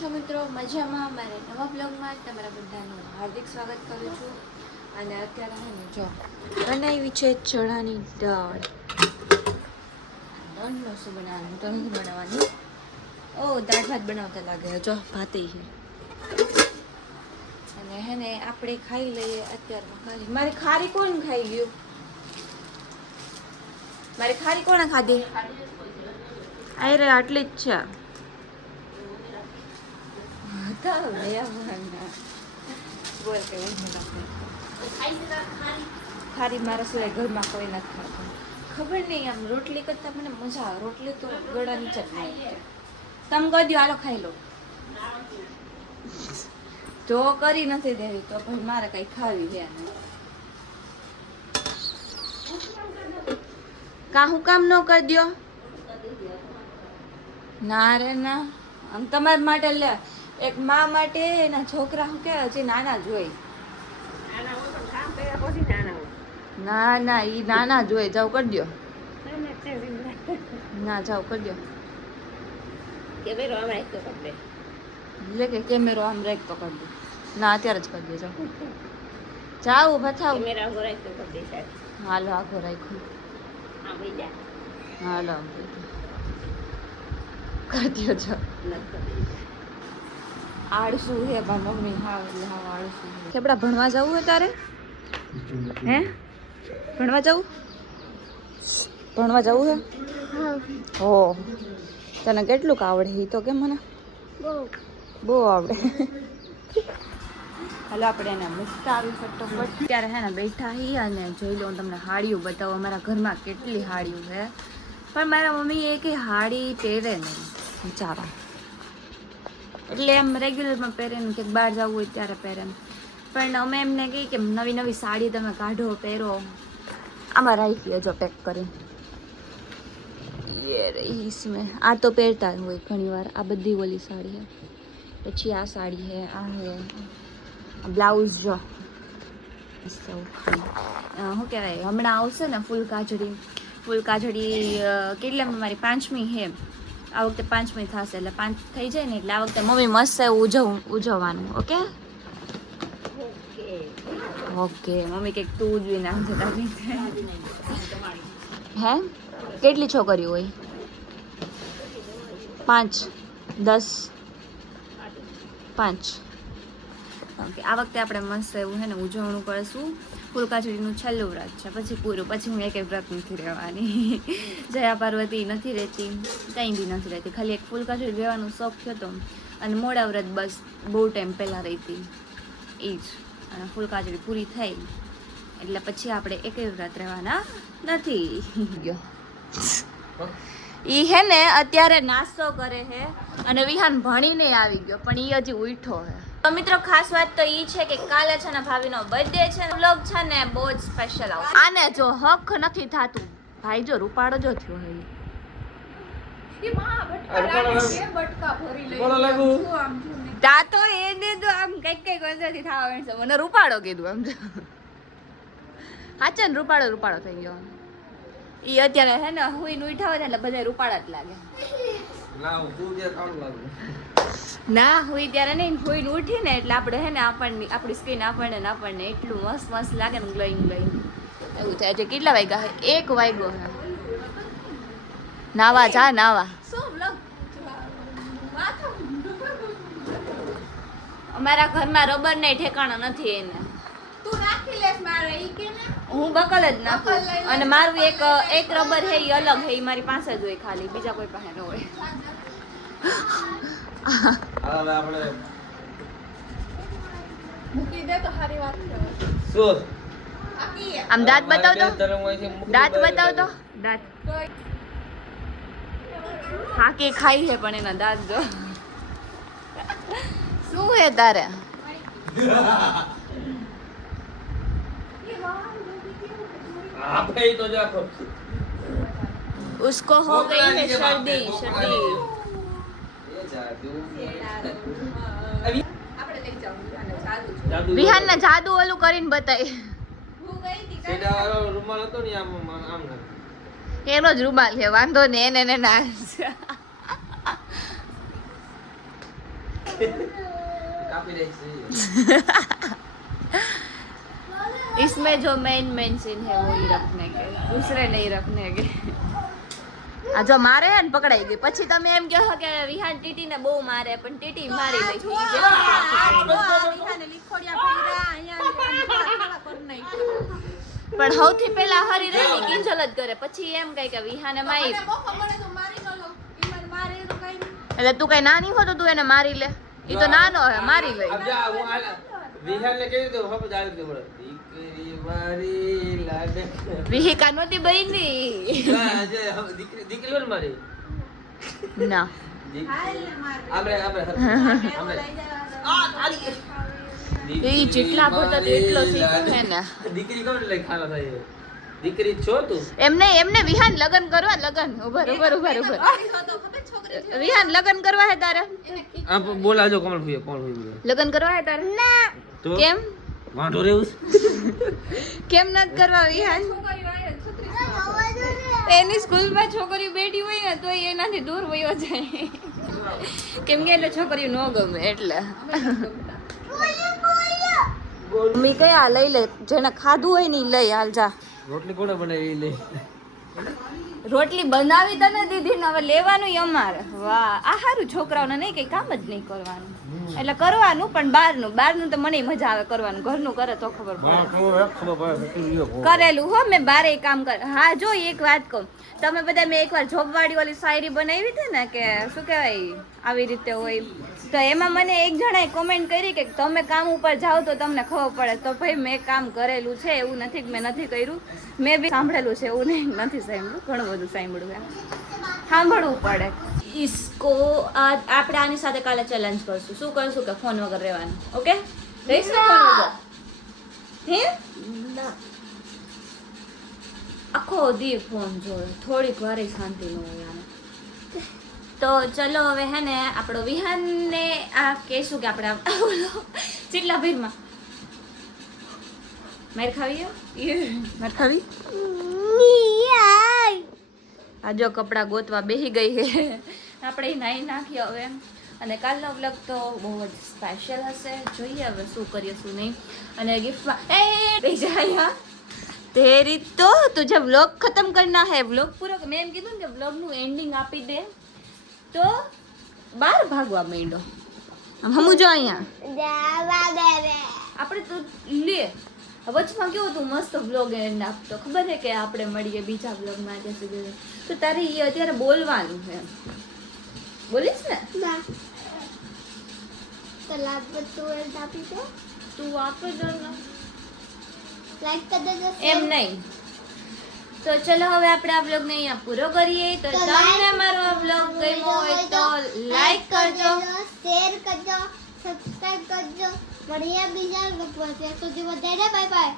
છો મિત્રો? મજામાં? મારે નવા બ્લોગમાં તમારા બધાનું હાર્દિક સ્વાગત કરું છું. અને અત્યારે હું જો બનાવી છે ચણાની દાળ. દાળનો શું બનાવવાનું તો નથી બનાવવાની. ઓ દાળ ભાત બનાવતા લાગે જો ભાતે છે. અને હે ને આપણે ખાઈ લઈએ અત્યારમાં. મારી ખારી કોણ ખાઈ ગયું? મારી ખારી કોણે ખાધી? અરે આટલી જ છે. ખારી મારા સિવાય ઘરમાં કોઈ નથી ખાતું. ખબર નહીં, આમ રોટલી કરતા મને મજા આવે. રોટલી તો ગળાની ચટણી. તમે કહી દો હાલો ખાઈ લો. જો કરી નથી દેવી તો ભાઈ મારે કઈ ખાવી છે નહીં. હું કામ ન કરી દો? ના રે ના, આમ તમારા માટે લે. એક માં માટે એના છોકરા શું કે હજી નાના જ હોય. ના ના, ઈ નાના જ હોય. જાવ કરી દો. ના જાવ કરી દો. લે કે કેમેરો આમ રાખ તો કરી દો. ના અત્યારે જ કરી દો. જાવ જાવ બતાવ. હાલો આખો રાખ્યો. હાલો કરી દો. છો આળસુ હે મારી મમ્મી. હા આળસુ. કેપડા ભણવા જવું હે તારે? હે ભણવા જવું? ભણવા જવું હે? હો તને કેટલુંક આવડે? એ તો કે મને બહુ આવડે. હાલો આપણે એને મૂકતા આવી ફટોફટ. ત્યારે હે ને બેઠા હી અને જોઈ લો તમને હાડીઓ બતાવો. અમારા ઘરમાં કેટલી હાડીઓ છે, પણ મારા મમ્મી એ કે હાડી પહેરે નહીં વિચારો. એટલે એમ રેગ્યુલરમાં પહેરે ને કે બહાર જવું હોય ત્યારે પહેરે. પણ અમે એમને કહી કે નવી નવી સાડી તમે કાઢો પહેરો. આમાં રાખીએ જો પેક કરી. ये रही इसमें. આ તો પહેરતા હોય ઘણી વાર. આ બધી ઓલી સાડી હે. પછી આ સાડી હે, આ હે બ્લાઉઝ જો શું કહેવાય હમણાં આવશે ને ફૂલ કાજડી. ફૂલ કાજડી કેટલામાં? મારી 5મી હે. આ વખતે 5મી થશે એટલે 5 થઈ જાય ને એટલે આ વખતે મમ્મી મસ્ત એવું ઉજવવાનું. ઓકે ઓકે મમ્મી કંઈક તું ઉજવી નાખજે તારી. હે કેટલી છોકરીઓ હોય? 5 10 5. ઓકે આ વખતે આપણે મસ્ત એવું હે ને ઉજવણું કરીશું. ફૂલ કાજડીનું છેલ્લું વ્રત છે, પછી પૂરું. પછી હું એક વ્રત નથી રહેવાની. જયા પાર્વતી નથી રહેતી, કંઈ બી નથી રહેતી. ખાલી એક ફૂલ કાજડી રહેવાનો શોખ થયો હતો અને મોડા વ્રત બસ બહુ ટાઈમ પહેલાં રહેતી એ જ. અને ફૂલ કાજડી પૂરી થઈ એટલે પછી આપણે એકેય વ્રત રહેવાના નથી. ઈ હે ને અત્યારે નાસ્તો કરે છે અને વિહાન ભણીને આવી ગયો, પણ ઈ હજી ઉઠો હે. તો મિત્રો ખાસ વાત તો ઈ છે કે કાલે છે ને ભાભીનો બર્થડે છે. વ્લોગ છે ને બહુ જ સ્પેશિયલ આવશે. આને જો હક નથી થાતું ભાઈ. જો રૂપાડો જો થયો હે. તા તો એને તો આમ કઈક અંદરથી થવા માંડશે. મને રૂપાડો કીધું આમ જો. હાચે ને રૂપાડો થઈ ગયો. ઈ અત્યારે હે ને હુઈને ઉઠાવે ને એટલે બધા રૂપાડા જ લાગે. ના હુઈ ત્યારે નહીં, હુઈને ઉઠી ને એટલે આપણે હે ને આપણી સ્કિન આપણને એટલું મસ્ત લાગે ને ગ્લોઈંગ એવું થાય છે. કેટલા વાગ્યા હે? 1 વાગ્યો હે. નાવા જા નાવા. અમારા ઘરમાં રબર ને ઠેકાણા નથી એને. તું નાખી લેસ મારે ઈ કે ને હું બકલ જ નાખું. અને મારું એક રબર હે ઈ અલગ હે, ઈ મારી પાસે જ હોય ખાલી, બીજા કોઈ પાસે ન હોય. હવે આપણે મૂકી દે તો સારી વાત છે. શું આમ દાંત બતાવ તો, દાંત બતાવ તો. દાંત હા કે ખાઈ છે પણ એના દાંત જો. શું હે તારે? उसको हो गई है सर्दी. વિહાન ને જાદુ ઓલું કરીને બતાય. એનો જ રૂમાલ છે, વાંધો ને એને ના. काफी रही इसमें जो मेन सीन है वो ही रखने के, दूसरे नहीं रखने के. આ જો મારે હે ને પકડાઈ ગઈ, પછી તમે એમ કહો કે વિહાન ટીટી ને બહુ મારે, પણ ટીટી મારી લઈ ગઈ. પણ સૌથી પહેલા હરી રહી કિંજલ જ કરે, પછી એમ કઈ કે વિહાને મારી. એટલે તું કઈ નાની હો તો તું એને મારી લે, ઈ તો નાનો હે, મારી લઈ. अब जा वो विहार ने कही तो हम डाल के बोला दीकरी मारी लाड વિહિકા નોતી બની दीकरी वन मारी ના. આપણે ઈ જેટલા ભરતા એટલો શીખ્યું હે ને. દીકરી કોણ લઈ ખાવા થાય દીકરી છો તું એમને વિહાન લગન કરવા, લગન ઉભર વિહાન લગન કરવા હે તારે? આપ બોલાજો કોણ હોય લગન કરવા હે તારે? ના. તો કેમ વાંઢો રેવું કેમ નત કરવા વિહાન? એની સ્કૂલમાં છોકરીઓ બેઠી હોય ને તો એનાથી દૂર વયો જાય, કેમ કે એટલે છોકરીઓ ન ગમે એટલે. મમ્મી કયા લઈ લે, જેને ખાધું હોય ને ઈ લઈ હાલ જા. રોટલી કોણે બનાવી લે રોટલી બનાવી તને દીધી ને હવે લેવાનું અમારે. વાહ, આ હારું છોકરાઓને નહીં કઈ કામ જ નહીં કરવાનું, એટલે કરવાનું પણ બહારનું તો મને મજા આવે કરવાનું, ઘરનું કરે તો ખબર પડે. કરેલું હો મેં બારે કામ કરે. હા જો એક વાત કહું, તમે બધા મેં એકવાર જોબ વાળી ઓલી શાયરી બનાવી હતી ને કે શું કહેવાય આવી રીતે હોય, તો એમાં મને એક જણાએ કોમેન્ટ કરી કે તમે કામ ઉપર જાઓ તો તમને ખબર પડે. તો ભાઈ મેં કામ કરેલું છે, એવું નથી કે મેં નથી કર્યું, મેં બી સાંભળેલું છે, એવું નહીં નથી સાંભળ્યું, ઘણું બધું સાંભળ્યું એમ, સાંભળવું પડે. ઈસકો આપણે આની સાથે કાલે ચેલેન્જ કરશું. શું કરશું કે ફોન વગર રહેવાનું. ઓકે રહીશ ને ફોન વગર? હે આખો દી ફોન જોયો, થોડીક વાર શાંતિ ન હોય આને. તો ચલો હવે હે ને આપણો વિહાનને આ કહેશું કે આપણે ચેટલા ભીડમાં માર ખાવી માર ખાવી. આ જો કપડાં ગોતવા બેસી ગઈ છે, આપણે નાઈ નાખીએ હવે. અને કાલનો વ્લોગ તો બહુ જ સ્પેશિયલ હશે, જોઈએ હવે શું કરીએ શું નહીં. અને ગિફ્ટમાં તેરી તો તુજે વ્લોગ ખતમ કરના હે, વ્લોગ પૂરો. મેં એમ કીધું ને કે વ્લોગનું એન્ડિંગ આપી દે તો 12 ભાગવા માંડ્યો. આમ હમું જો અહીંયા આપણે તો લે વચમાં કેવું તું મસ્ત વ્લોગ એન્ડ આપતો, ખબર છે કે આપણે મળીએ બીજા વ્લોગમાં ત્યાં સુધી. તો તારે એ અત્યારે બોલવાનું છે, બોલીશ ને? તું આપી દો ને, એમ નહીં. તો ચલો હવે આપણે આ વ્લોગને અહીંયા પૂરો કરીએ. તો તમને મારો આ વ્લોગ ગમ્યો હોય તો લાઈક કરજો, શેર કરજો, સબસ્ક્રાઇબ કરજો. મળીએ બીજા વ્લોગમાં, ત્યાં સુધી વધારે બાય બાય.